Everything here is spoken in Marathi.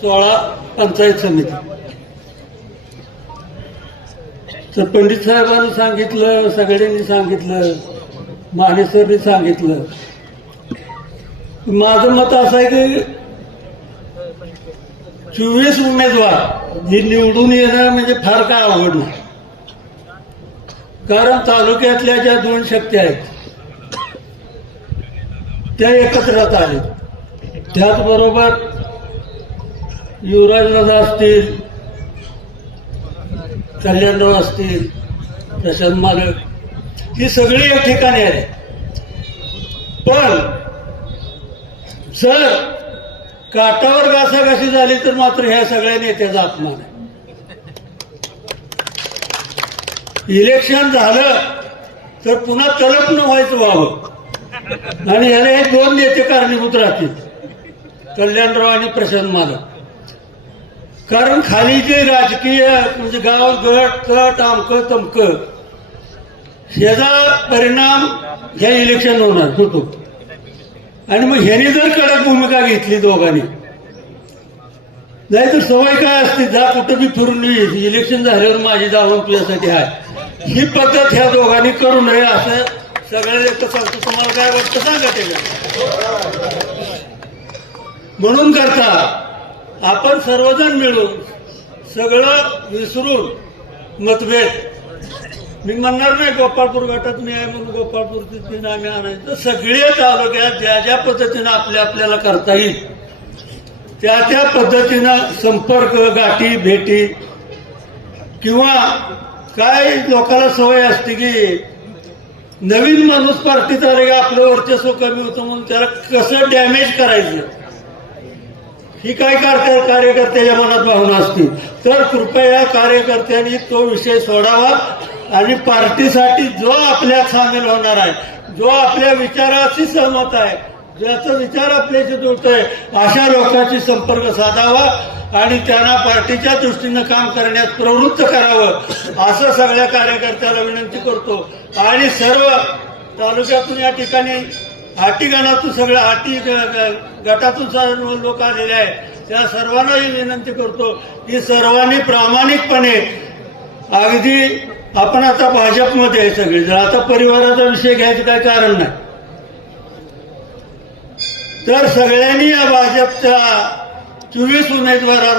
16 पंचायत समिती. तर पंडित साहेबांनी सांगितलं, सगळ्यांनी सांगितलं, मानेसरनी सांगितलं. माझं मत असं आहे की 24 उमेदवार हे निवडून येणं म्हणजे फार काय अवघड नाही. कारण तालुक्यातल्या ज्या 2 शक्ती आहेत त्या एकत्र आले. त्याचबरोबर युवराजदादा असतील, कल्याणराव असतील, प्रशांत मालक, ही सगळी एक ठिकाणी आले. पण जर काटावर घासाघाशी झाली तर मात्र ह्या सगळ्या नेत्याचा अपमान आहे. इलेक्शन झालं तर पुन्हा तलप न व्हायचं व्हावं आणि ह्याला हे 2 नेते कारणीभूत राहतील, कल्याणराव आणि प्रशांत मालक. कारण खाली जे राजकीय म्हणजे गाव गट कट आमकं तमकं ह्याचा परिणाम ह्या इलेक्शन होणार होतो. आणि मग ह्याने जर कडक भूमिका घेतली दोघांनी, नाहीतर सवय काय असते, जा कुठं बी फिरून इलेक्शन झाल्यावर माझी दावण तुझ्यासाठी आहे, ही पद्धत ह्या दोघांनी करू नये असं सगळ्या एक सांगतो. तुम्हाला काय वाटतं सांगा ते. म्हणून करता आपण सर्वजण मिळून सगळं विसरून मतभेद, मी म्हणणार नाही गोपाळपूर गटात मी आहे म्हणून गोपाळपूरची आम्ही आणायचं, सगळे तालुक्यात ज्या ज्या पद्धतीनं आपल्याला करता येईल त्या त्या पद्धतीनं संपर्क गाठी भेटी, किंवा काय लोकांना सवय असते की नवीन माणूस पार्टीत आले की आपलं वर्चस्व कमी होतं म्हणून त्याला कसं डॅमेज करायचं ही काय कार्यकर्त्याच्या मनात भावना असते. तर कृपया कार्यकर्त्यांनी तो विषय सोडावा आणि पार्टीसाठी जो आपल्यात सामील होणार आहे, जो आपल्या विचाराशी सहमत आहे, ज्याचा विचार आपल्याशी जुळतोय, अशा लोकांशी संपर्क साधावा आणि त्यांना पार्टीच्या दृष्टीनं काम करण्यास प्रवृत्त करावं असं सगळ्या कार्यकर्त्याला विनंती करतो. आणि सर्व तालुक्यातून या ठिकाणी हाटीगणातून सगळ्या हाटी गटातून सर्व लोक आलेले आहेत, त्या सर्वांनाही विनंती करतो की सर्वांनी प्रामाणिकपणे, अगदी आपण आता भाजपमध्ये आहे सगळे, जर आता परिवाराचा विषय घ्यायचं काही कारण नाही, तर सगळ्यांनी या भाजपच्या 24 उमेदवारांना